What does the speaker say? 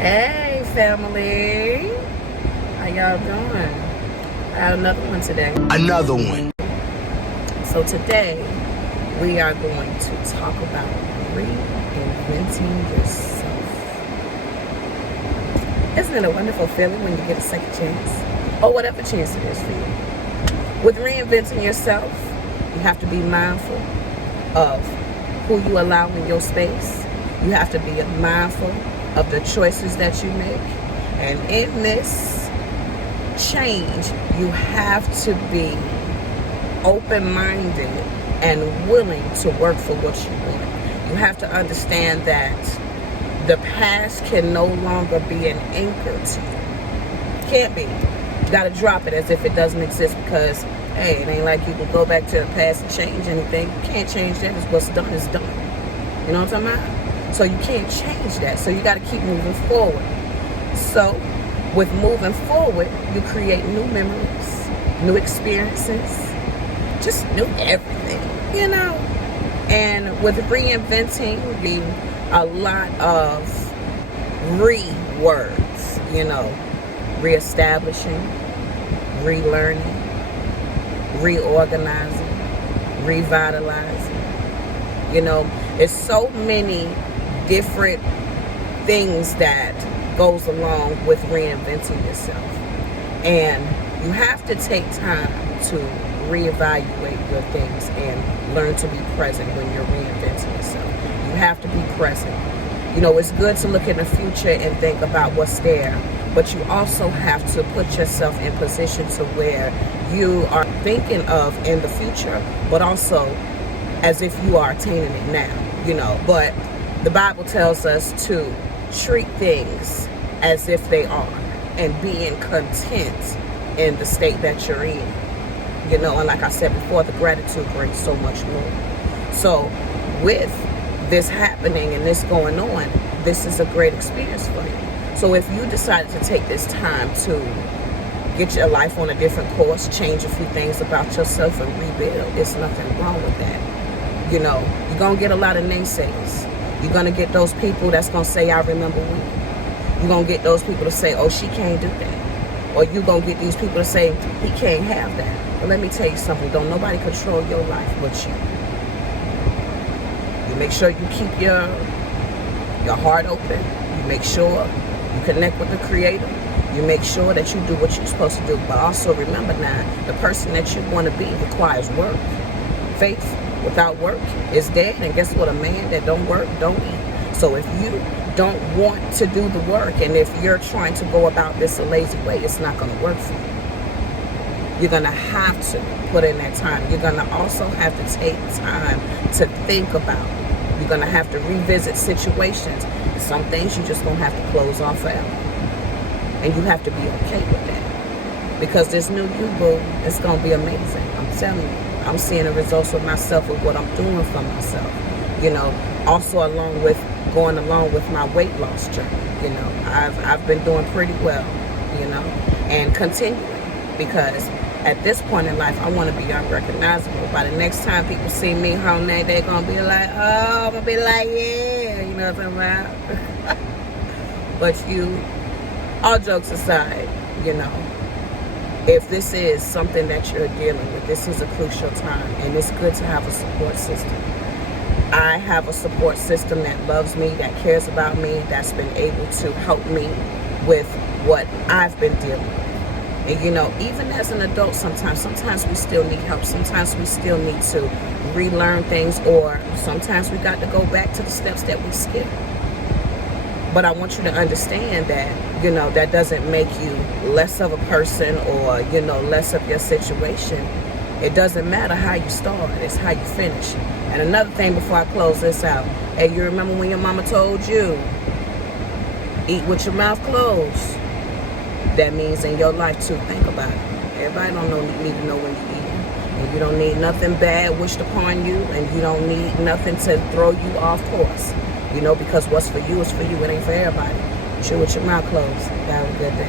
Hey family, how y'all doing? I have another one today. Another one. So today we are going to talk about reinventing yourself. Isn't it a wonderful feeling when you get a second chance? Or whatever chance it is for you. With reinventing yourself, you have to be mindful of who you allow in your space. You have to be mindful of the choices that you make. And in this change, you have to be open-minded and willing to work for what you want. You have to understand that the past can no longer be an anchor to you. Can't be. You got to drop it as if it doesn't exist, because hey, it ain't like you can go back to the past and change anything. You can't change that. What's done is done. You know what I'm talking about? So you can't change that. So you got to keep moving forward. So with moving forward, you create new memories, new experiences, just new everything, you know. And with reinventing, be a lot of words, you know, reestablishing, relearning, reorganizing, revitalizing. You know, it's so many different things that goes along with reinventing yourself. And you have to take time to reevaluate your things and learn to be present when you're reinventing yourself. You have to be present. You know, it's good to look in the future and think about what's there, but you also have to put yourself in position to where you are thinking of in the future, but also as if you are attaining it now, you know. But the Bible tells us to treat things as if they are and being content in the state that you're in, you know. And like I said before, the gratitude brings so much more. So with this happening and this going on, this is a great experience for you. So if you decided to take this time to get your life on a different course, change a few things about yourself and rebuild, there's nothing wrong with that. You know, you're going to get a lot of naysayers. You're going to get those people that's going to say, I remember when. You're going to get those people to say, oh, she can't do that. Or you're going to get these people to say, he can't have that. But let me tell you something. Don't nobody control your life but you. You make sure you keep your heart open. You make sure you connect with the Creator. You make sure that you do what you're supposed to do. But also remember now, the person that you want to be requires work. Faith without work is dead. And guess what? A man that don't work don't eat. So if you don't want to do the work, and if you're trying to go about this a lazy way, it's not going to work for you. You're going to have to put in that time. You're going to also have to take time to think about. You're going to have to revisit situations. Some things you just going to have to close off out. And you have to be okay with that. Because this new you, boo, it's going to be amazing. I'm telling you. I'm seeing the results of myself with what I'm doing for myself. You know, also going along with my weight loss journey. You know, I've been doing pretty well, you know, and continuing, because at this point in life, I want to be unrecognizable. By the next time people see me home, they're going to be like, oh, I'm going to be like, yeah, you know what I'm talking about? But all jokes aside, you know, if this is something that you're dealing with, this is a crucial time, and it's good to have a support system. I have a support system that loves me, that cares about me, that's been able to help me with what I've been dealing with. And you know, even as an adult, sometimes we still need help. Sometimes we still need to relearn things, or sometimes we got to go back to the steps that we skipped. But I want you to understand that, you know, that doesn't make you less of a person or, you know, less of your situation. It doesn't matter how you start, it's how you finish. And another thing before I close this out, hey, you remember when your mama told you, eat with your mouth closed? That means in your life too. Think about it. Everybody need to know when you're eating. And you don't need nothing bad wished upon you, and you don't need nothing to throw you off course. You know, because what's for you is for you. It ain't for everybody. Chew with your mouth closed. Have a good day.